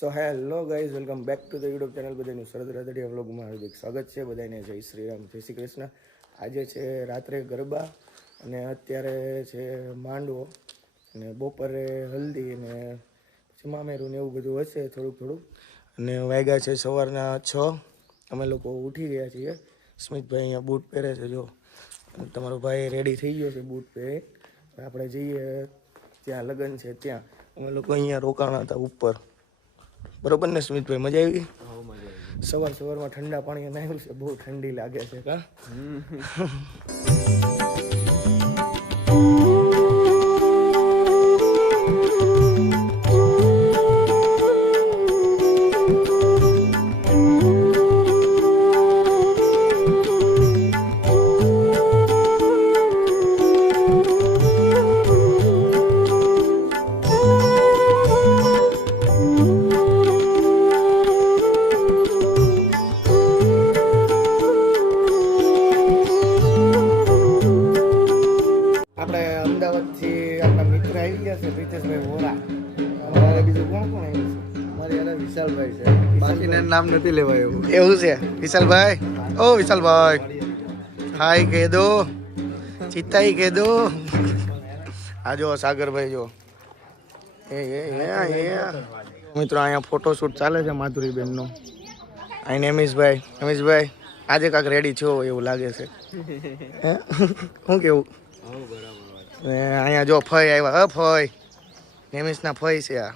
So hello guys, welcome back to the YouTube channel. બધાનું શરદ રાદડિયા વ્લોગમાં હાર્દિક સ્વાગત છે. બધાને જય શ્રી રામ, જય શ્રી કૃષ્ણ. આજે છે રાત્રે ગરબા અને અત્યારે છે માંડવો અને બપોરે હલ્દી અને પછી મામેરું ને એવું બધું હશે થોડુંક. અને વાગ્યા છે સવારના 6. અમે લોકો ઉઠી ગયા છીએ. સ્મિતભાઈ અહીંયા બૂટ પહેરે છે, જો તમારો ભાઈ રેડી થઈ ગયો છે બૂટ પહેરે. આપણે જઈએ ત્યાં લગ્ન છે ત્યાં. અમે લોકો અહીંયા રોકાણા હતા ઉપર. બરોબર ને સ્મિતભાઈ, મજા આવી ગઈ? સવારમાં ઠંડા પાણી નાખ્યું છે, બહુ ઠંડી લાગે છે કા? આપણે અમદાવાદથી આપણા મિત્ર આવી ગયા છે, પ્રિતેશભાઈ વોરા. અમારે બીજું કોણ આવ્યું છે? અમારી યાર વિશાલભાઈ છે, બાકીના નામ નથી લેવાય એવું છે. વિશાલભાઈ, ઓ વિશાલભાઈ, હાય કહી દો, ચિત્તાઈ કહી દો. આ જો સાગરભાઈ, જો મિત્રો અહીંયા ફોટોશૂટ ચાલે છે માધુરીબેનનો. અહીં રમેશભાઈ આજે કાંક રેડી છો એવું લાગે છે. હે શું કેવું? અહીંયા જો ફઈ આવ્યા. ફઈ નેમિસના ફઈ છે આ.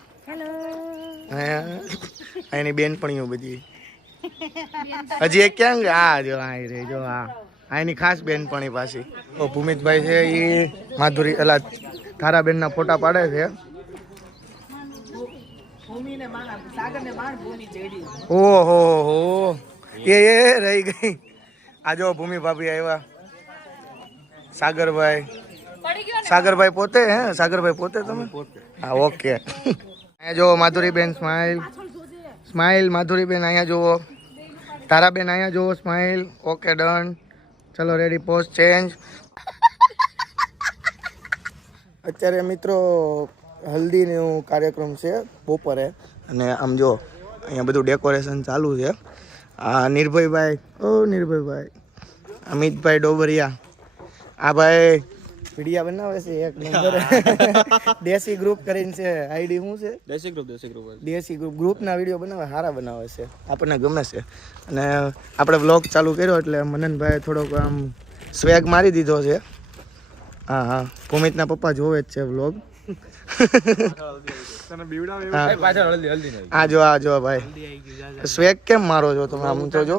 એની બેનપણીઓ બધી હજી એક ક્યાં આ જો આ રે જો આ એની ખાસ બેનપણી પાછી. ભૂમિતભાઈ છે એ માધુરી અલા તારાબેનના ફોટા પાડે છે. ઓહો હો એ રહી ગઈ. આ જો ભૂમિ ભાભી આવ્યા. સાગરભાઈ પોતે તમે? હા, ઓકે. અહીંયા જો માધુરીબેન સ્માઇલ માધુરીબેન અહીંયા જુઓ. તારાબેન અહીંયા જુઓ, સ્માઇલ. Okay, done. ચલો રેડી, પોઝ ચેન્જ. અત્યારે મિત્રો હલ્દીનો કાર્યક્રમ છે બપોરે અને આમ જો અહીંયા બધું ડેકોરેશન ચાલુ છે. આ નિર્ભયભાઈ, અમિતભાઈ ડોબરિયા, આ ભાઈ વિડીયા બનાવે છે એક નંબર. દેશી ગ્રુપ કરીને છે, આઈડી શું છે? દેશી ગ્રુપ ગ્રુપના વિડીયો બનાવે, સારા બનાવે છે, આપણને ગમે છે. અને આપણે વ્લોગ ચાલુ કર્યો એટલે મનનભાઈ થોડોક આમ સ્વેગ મારી દીધો છે. હા, ભૂમિતના પપ્પા જોવે જ છે વ્લોગ. આ જો ભાઈ સ્વેગ કેમ મારો છો તમે? આમ તો જો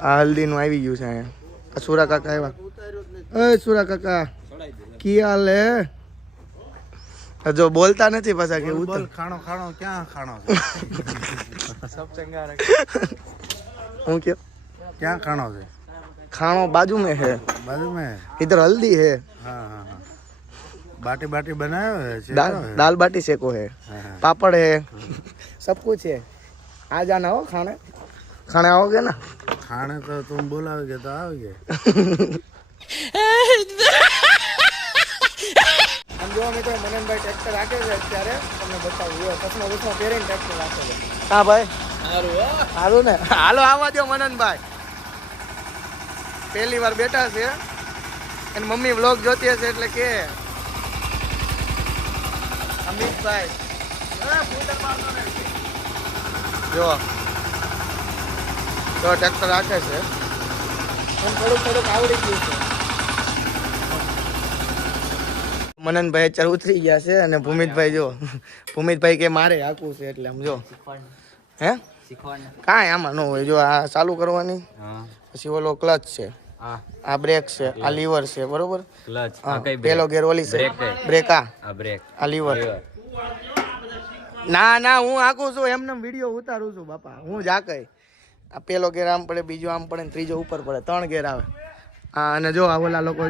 આ હલ્દીનું આવી ગયું છે અહીંયા. સુરા કાકા આવ્યા. સુરા કાકા કી હાલ હે? જો બોલતા નથી પાછા કે બોલ. ખાણો ક્યાં ખાણો સબ ચંગા રે. હું કે ક્યાં ખાણો છે? खानो बाजू में है, इधर हल्दी है. हाँ. बाटी बनाया है, दाल बाटी सेको है, पापड़ है, सब कुछ है. आ जाना हो खाने आओगे ना? खाने तो तुम बोलोगे तो आओगे. हम जो મિત્રો મનનભાઈ ટ્રેક્ટર રાખે છે અત્યારે તમને બતાવું. કસમો પહેરીને ટ્રેક્ટર રાખે છે. હા ભાઈ, સારું ને? હાલો આવવા દો મનનભાઈ. પહેલી વાર બેઠા છે અને મમ્મી વ્લોગ જોતી હશે એટલે કે અમિતભાઈ જો ટ્રેક્ટર રાખે છે. થોડુંક આવડી ગયું છે. મનનભાઈ અત્યારે ઉતરી ગયા છે અને ભૂમિતભાઈ કે મારે હાંકવું છે એટલે આમ જો હે કાંઈ આમાં ન હોય. જો આ ચાલુ કરવાની, પછી ઓલો ક્લચ છે, આ બ્રેક છે, આ લીવર છે, બરોબર? પેલો ગેર ઓલી છે બ્રેક, આ લીવર. ના હું હાંકું છું, એમને વિડીયો ઉતારું છું બાપા. હું જ હાંકાય. આ પેલો ગેર આમ પડે, બીજો આમ પડે ને ત્રીજો ઉપર પડે, 3 ગેર આવે. હા, અને જો આ ઓલા લોકો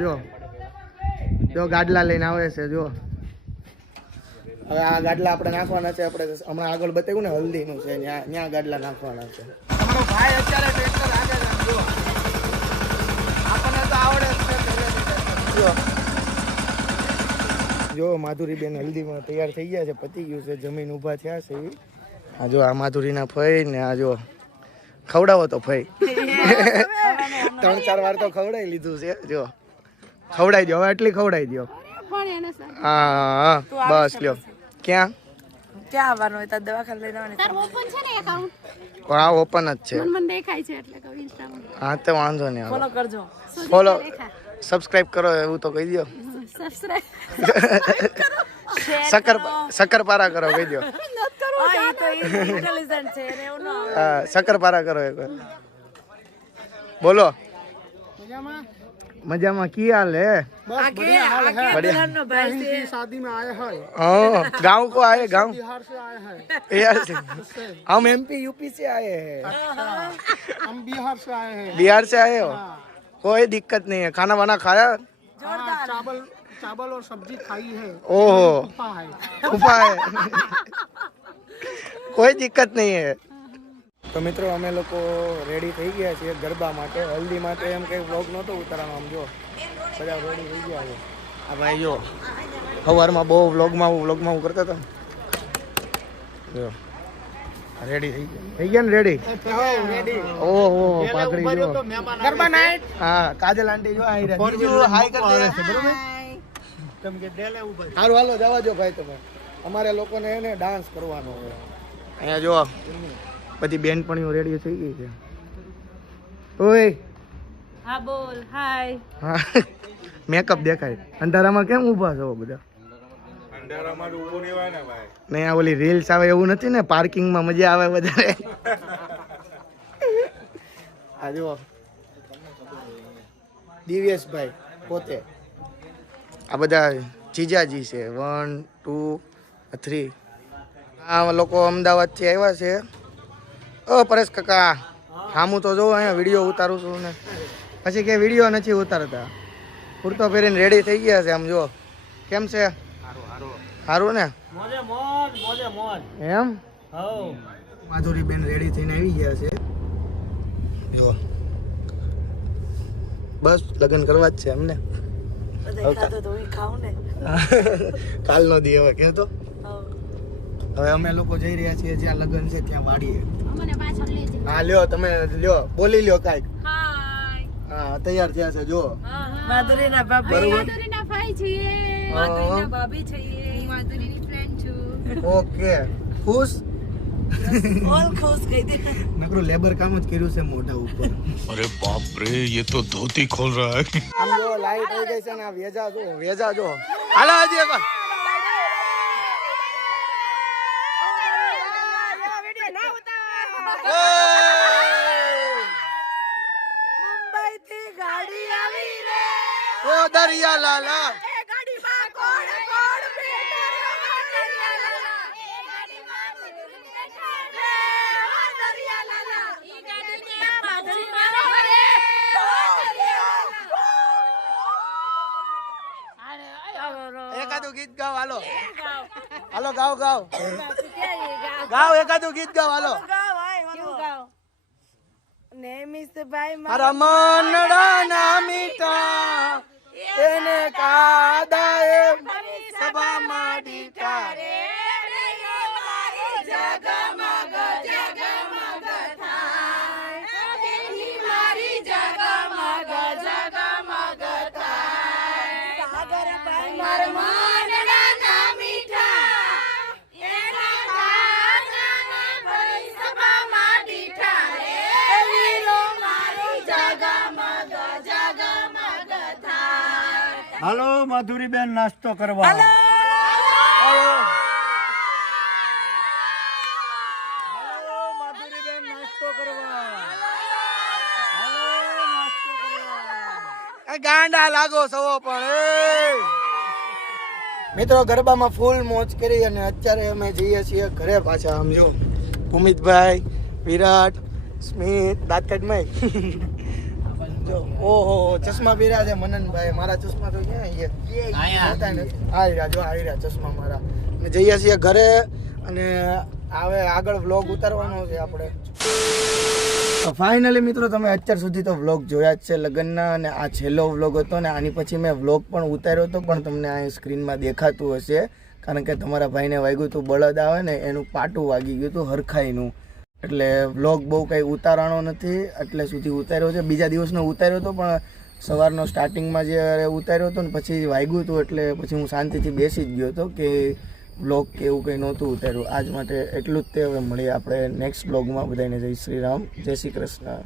જો ગાડલા લઈને આવે છે. જો હવે આ ગાડલા આપણે નાખવાના છે. આપણે હમણાં આગળ બતાવ્યું ને હલ્દીનું છે, ત્યાં ગાડલા નાખવાના છે. તમારો ભાઈ અત્યારે ટ્રેક્ટર આગળ આપણને તો આવડે જ છે. જો માધુરીબેન હલ્દીમાં તૈયાર થઈ ગયા છે, પતી ગયું છે, જમીન ઊભા થયા છે. આ જો આ માધુરીના ફઈ ને આ જો ખવડાવો તો ફઈ 3-4 વાર તો ખવડાવી લીધું છે. જો ખવડાવી દો, હવે એટલી ખવડાવી દો. હા બસ લ્યો. ક્યાં આવવાનું હોય તો દવાખાને લઈ જવાની. તાર ઓપન છે ને એકાઉન્ટ? હા ઓપન જ છે. મને દેખાય છે એટલે કહું ઇન્સ્ટામાં. હા તો વાંધો નહીં. ફોલો કરજો. ફોલો સબસ્ક્રાઇબ કરો એવું તો કહી દો. સબસ્ક્રાઇબ શક્કરપારા કરો કહી દો. આ તો ઇન્ટેલિજન્ટ છે ને એવું ન. હા શક્કરપારા કરો એક વાર. બોલો મજામાં કી હાલ है? आगे बढ़िया नो भाई से शादी में आए हैं, हाँ गाँव को आए, गाँव बिहार से आए हैं, बिहार से. हम एमपी यूपी से आए हैं. हम बिहार से आए हैं. बिहार से आए हो? कोई दिक्कत नहीं है. खाना वाना खाया? हाँ, चावल और सब्जी खाई है. ओहो फूफा है. फूफा है. કોઈ દિક્કત નહીં હે. તો મિત્રો અમે લોકો રેડી થઈ ગયા છીએ ગરબા માટે, હલ્દી માટે. એમ કંઈ વ્લોગ નહોતો ઉતારવાનો. આમ જો બધા રેડી થઈ ગયા છે. આ ભાઈ જો સવારમાં બહુ વ્લોગમાં હું કરતા હતા. જો રેડી થઈ ગયા ને રેડી. ઓહો પાઘડી જો ગરબા નાઈટ. હા કાજલ આંટી જો આવી રહ્યા. બીજું હાઈ કરી દે છે બરોબર. તમ કે ડેલે ઉપર. સારું હાલો જવા દો ભાઈ. તમે અમારે લોકોને એને ડાન્સ કરવાનો હોય. અહીંયા જો બધી બેનપણીઓ રેડી થઈ ગઈ છે. ઓય હા બોલ હાય. હા મેકઅપ દેખાય. અંધારામાં કેમ ઊભા છો બધા? અંધારામાં ઊભો નહીં હોય ને ભાઈ. નહીં આ ઓલી રીલ્સ આવે એવું નથી ને, પાર્કિંગમાં મજા આવે વધારે. આ જો દિવ્યેશભાઈ પોતે. આ બધા જીજાજી છે. 1 2 3. આ લોકો અમદાવાદથી આવ્યા છે. ઓ પરેશ કાકા હામું તો જોઉં અહીંયા વિડીયો ઉતારું છું ને પછી કે વિડીયો નથી ઉતારતા. કુર્તો પહેરીને રેડી થઈ ગયા છે. આમ જો કેમ છે? સારું ને? એમ માધુરીબેન રેડી થઈને આવી ગયા છે. જો બસ લગ્ન કરવા જ છે એમને. કાલનો દી હવે કહેતો. હવે અમે લોકો જઈ રહ્યા છીએ જ્યાં લગ્ન છે ત્યાં વાડીએ. હા લ્યો તમે લ્યો બોલી લ્યો કાંઈક. હા તૈયાર થયા છે જો. માધુરીના ભાભી. માધુરીના ભાઈ છીએ. માધુરીના ભાભી છીએ. માધુરીની ફ્રેન્ડ છું. ઓકે ખુશ. ઓલ ખુશ કહી દે. નકરું લેબર કામ જ કર્યું છે મોઢા ઉપર. अरे बाप रे ये तो धोती खोल रहा है. આમ જો લાઈટ આવી ગઈ છે ને. વેજા જો હાલો હજી એક વાર. મુંબઈ થી ગાડી આવી રે. ઓ દરિયા લાલા એ ગાડીમાં કોણ કોણ બેઠા રે. દરિયા લાલા. એ ગાડીમાં કોણ બેઠા રે. દરિયા લાલા. ઈ ગાડીમાં બાજી મારો રે. એકાદું ગીત ગાવ હાલો. હાલો ગાવ એકાદું ગીત ગાવ હાલો. મારા મનડા ના મીઠા એને કાદા એ સભામાં દીઠા રે. જગમગ જગમગ થાય. મારી જગમગ જગમગ થાય. સાગર ભાઈ મારા મનડા ના મીઠા એના કાદા ભરી સભામાં દીઠા રે. વીરો મારી જગમગ જગમગ થાય. હાલો માધુરીબેન નાસ્તો કરવા. માધુરીબેન નાસ્તો કરવા. ગાંડા લાગો સવો પણ. મિત્રો ગરબામાં ફૂલ મોજ કરી અને અત્યારે અમે જઈએ છીએ ઘરે પાછા. આમ જો ભૂમિતભાઈ, વિરાટ, સ્મિત, દાંતકડમય જો. ઓહો ચશ્મા પહેર્યા છે મનનભાઈ. મારા ચશ્મા તો ક્યાં આવી રહ્યા ચશ્મા મારા. અને જઈએ છીએ ઘરે અને હવે આગળ વ્લોગ ઉતારવાનો છે આપણે. ફાઇનલી મિત્રો તમે અત્યાર સુધી તો વ્લોગ જોયા જ છે લગ્નના, અને આ છેલ્લો વ્લોગ હતો ને આની પછી મેં વ્લોગ પણ ઉતાર્યો હતો, પણ તમને અહીં સ્ક્રીનમાં દેખાતું હશે કારણ કે તમારા ભાઈને વાગ્યું હતું બળદ આવે ને એનું પાટું વાગી ગયું હતું હરખાઈનું, એટલે વ્લોગ બહુ કંઈ ઉતારવાનો નથી, એટલે સુધી ઉતાર્યો છે. બીજા દિવસનો ઉતાર્યો હતો પણ સવારનો સ્ટાર્ટિંગમાં જે ઉતાર્યો હતો ને પછી વાગ્યું હતું, એટલે પછી હું શાંતિથી બેસી જ ગયો હતો કે વ્લોગ કે એવું કંઈ નહોતું ઉતાર્યું. આજ માટે એટલું જ તે. હવે મળીએ આપણે નેક્સ્ટ વ્લોગમાં. બધાને જય શ્રી રામ, જય શ્રી કૃષ્ણ.